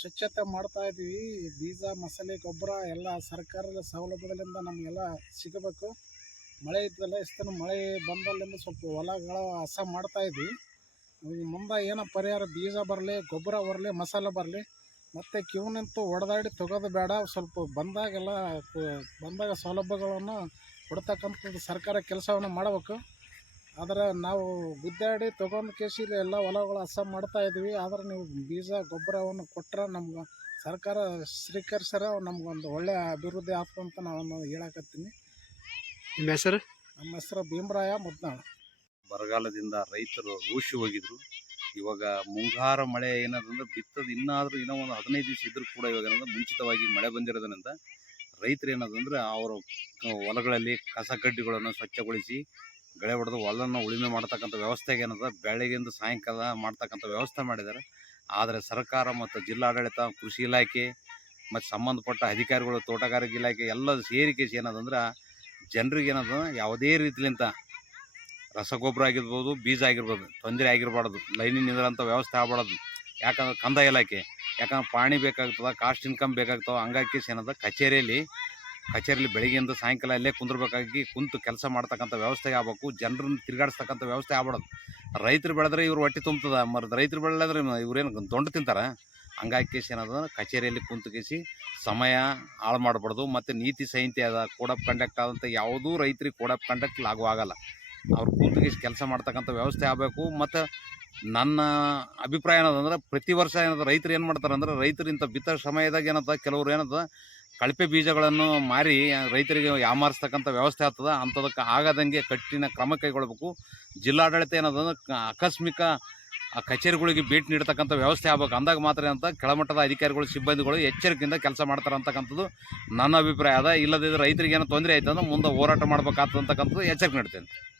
ಸ್ವಚ್ಛತೆ ಮಾಡ್ತಾ ಇದ್ದೀವಿ. ಬೀಜ, ಮಸಾಲೆ, ಗೊಬ್ಬರ ಎಲ್ಲ ಸರ್ಕಾರದ ಸೌಲಭ್ಯಗಳಿಂದ ನಮಗೆಲ್ಲ ಸಿಗಬೇಕು. ಮಳೆ ಇದ್ದಲ್ಲ ಇಷ್ಟು ಮಳೆ ಬಂದಲ್ಲಿಂದ ಸ್ವಲ್ಪ ಹೊಲಗಳ ಹಸ ಮಾಡ್ತಾ ಇದ್ದೀವಿ ಇನ್ನು ಮುಂದೆ ಏನೋ ಪರಿಹಾರ, ಬೀಜ ಬರಲಿ, ಗೊಬ್ಬರ ಬರಲಿ, ಮಸಾಲೆ ಬರಲಿ, ಮತ್ತು ನಿಂತು ಹೊಡೆದಾಡಿ ತೊಗೋದು ಬೇಡ. ಸ್ವಲ್ಪ ಬಂದಾಗೆಲ್ಲ, ಬಂದಾಗ ಸೌಲಭ್ಯಗಳನ್ನು ಕೊಡ್ತಕ್ಕಂಥದ್ದು ಸರ್ಕಾರ ಕೆಲಸವನ್ನು ಮಾಡಬೇಕು. ಆದರೆ ನಾವು ಗುದ್ದಾಡಿ ತೊಗೊಂಡು ಕೇಸಿಲಿ ಎಲ್ಲ ಹೊಲಗಳು ಹಸ ಮಾಡ್ತಾ ಇದ್ವಿ. ಆದ್ರೆ ನೀವು ಬೀಜ ಗೊಬ್ಬರವನ್ನು ಕೊಟ್ಟರೆ ನಮ್ಗೆ ಸರ್ಕಾರ ಸ್ವೀಕರಿಸ್ಯಾರ ನಮ್ಗೊಂದು ಒಳ್ಳೆಯ ಅಭಿವೃದ್ಧಿ ಆಗ್ತದೆ ಅಂತ ನಾನು ಹೇಳಕತ್ತೀನಿ. ನಿಮ್ಮ ಹೆಸರು? ನಮ್ಮ ಹೆಸರು ಭೀಮರಾಯ ಮುದ್ನಾಳ್. ಬರಗಾಲದಿಂದ ರೈತರು ರೋಷಿ ಹೋಗಿದ್ರು. ಇವಾಗ ಮುಂಗಾರು ಮಳೆ ಏನಾದ್ರೂ ಬಿತ್ತದ ಇನ್ನಾದರೂ ಇನ್ನೂ ಒಂದು ಹದಿನೈದು ದಿವಸ ಇದ್ರೂ ಕೂಡ ಇವಾಗ ಏನಂದ್ರೆ ಮುಂಚಿತವಾಗಿ ಮಳೆ ಬಂದಿರೋದ್ರಿಂದ ರೈತರು ಏನದಂದ್ರೆ ಅವರು ಹೊಲಗಳಲ್ಲಿ ಕಸ ಕಡ್ಡಿಗಳನ್ನು ಸ್ವಚ್ಛಗೊಳಿಸಿ ಗಳೆ ಹೊಡೆದು ಹೊಲವನ್ನು ಉಳುಮೆ ಮಾಡ್ತಕ್ಕಂಥ ವ್ಯವಸ್ಥೆಗೆ ಏನದ? ಬೆಳಗಿಂದ ಸಾಯಂಕಾಲ ಮಾಡ್ತಕ್ಕಂಥ ವ್ಯವಸ್ಥೆ ಮಾಡಿದ್ದಾರೆ. ಆದರೆ ಸರ್ಕಾರ ಮತ್ತು ಜಿಲ್ಲಾಡಳಿತ, ಕೃಷಿ ಇಲಾಖೆ ಮತ್ತು ಸಂಬಂಧಪಟ್ಟ ಅಧಿಕಾರಿಗಳು, ತೋಟಗಾರಿಕೆ ಇಲಾಖೆ ಎಲ್ಲ ಸೇರಿಕೆ ಏನದಂದ್ರೆ ಜನರಿಗೆ ಏನದ? ಯಾವುದೇ ರೀತಿಲಿಂತ ರಸಗೊಬ್ಬರ ಆಗಿರ್ಬೋದು, ಬೀಜ ಆಗಿರ್ಬೋದು, ತೊಂದರೆ ಆಗಿರಬಾರ್ದು. ಲೈನಿನ ವ್ಯವಸ್ಥೆ ಆಗ್ಬಾರ್ದು. ಯಾಕಂದ್ರೆ ಕಂದಾಯ ಇಲಾಖೆ, ಯಾಕಂದ್ರೆ ಪಾಣಿ ಬೇಕಾಗ್ತದೆ, ಕಾಸ್ಟ್ ಇನ್ಕಮ್ ಬೇಕಾಗ್ತವೆ ಹಂಗಾಗಿ ಏನದ? ಕಚೇರಿಯಲ್ಲಿ ಕಚೇರಿಯಲ್ಲಿ ಬೆಳಗ್ಗೆಯಿಂದ ಸಾಯಂಕಾಲ ಅಲ್ಲೇ ಕುಂದಿರ್ಬೇಕಾಗಿ ಕುಂತು ಕೆಲಸ ಮಾಡ್ತಕ್ಕಂಥ ವ್ಯವಸ್ಥೆ ಆಗ್ಬೇಕು. ಜನರನ್ನು ತಿರುಗಾಡಿಸ್ತಕ್ಕಂಥ ವ್ಯವಸ್ಥೆ ಆಗ್ಬಾರ್ದು ರೈತರು ಬೆಳೆದ್ರೆ ಇವ್ರು ಹೊಟ್ಟೆ ತುಂಬ್ತದೆ. ಮರ ರೈತರು ಬೆಳೆದ್ರೆ ಇವ್ರೇನು ದೊಂಡು ತಿಂತಾರೆ? ಹಂಗಾಗಿ ಕೇಸ್ ಏನದ ಕಚೇರಿಯಲ್ಲಿ ಕುಂತು ಕೇಸಿ ಸಮಯ ಹಾಳು ಮಾಡಬಾರ್ದು. ಮತ್ತು ನೀತಿ ಸಂಹಿತೆ ಅದ. ಕೋಡ್ ಆಫ್ ಕಂಡಕ್ಟ್ ಆದಂಥ ಯಾವುದೂ ರೈತರಿಗೆ ಕೋಡ್ ಆಫ್ ಕಂಡಕ್ಟ್ ಲಾಗು ಆಗಲ್ಲ. ಅವ್ರು ಕೂತ್ಗೆ ಕೆಲಸ ಮಾಡ್ತಕ್ಕಂಥ ವ್ಯವಸ್ಥೆ ಆಗಬೇಕು. ಮತ್ತು ನನ್ನ ಅಭಿಪ್ರಾಯ ಏನದಂದ್ರೆ ಪ್ರತಿ ವರ್ಷ ಏನದ ರೈತರು ಏನು ಮಾಡ್ತಾರೆ ಅಂದ್ರೆ ರೈತರು ಇಂಥ ಬಿತ್ತೋ ಸಮಯದಾಗ ಏನದ? ಕೆಲವ್ರು ಏನದ? ಕಳಪೆ ಬೀಜಗಳನ್ನು ಮಾರಿ ರೈತರಿಗೆ ಯಾಮಾರಿಸ್ತಕ್ಕಂಥ ವ್ಯವಸ್ಥೆ ಆಗ್ತದ ಅಂಥದಕ್ಕೆ ಆಗದಂಗೆ ಕಠಿಣ ಕ್ರಮ ಕೈಗೊಳ್ಬೇಕು. ಜಿಲ್ಲಾಡಳಿತ ಏನದಂದ್ರೆ ಕ- ಆಕಸ್ಮಿಕ ಕಚೇರಿಗಳಿಗೆ ಭೇಟಿ ನೀಡತಕ್ಕಂಥ ವ್ಯವಸ್ಥೆ ಆಗ್ಬೇಕು ಅಂದಾಗ ಮಾತ್ರ ಅಂತ ಕೆಳಮಟ್ಟದ ಅಧಿಕಾರಿಗಳು, ಸಿಬ್ಬಂದಿಗಳು ಎಚ್ಚರಿಕೆಯಿಂದ ಕೆಲಸ ಮಾಡ್ತಾರೆ ಅಂತಕ್ಕಂಥದ್ದು ನನ್ನ ಅಭಿಪ್ರಾಯ ಅದ. ಇಲ್ಲದಿದ್ದರೆ ರೈತರಿಗೆ ಏನೋ ತೊಂದರೆ ಆಯ್ತು ಅಂದ್ರೆ ಮುಂದೆ ಹೋರಾಟ ಮಾಡಬೇಕಾಗ್ತದಂತಕ್ಕಂಥದ್ದು ಎಚ್ಚರಿಕೆ ನೀಡ್ತೇನೆ.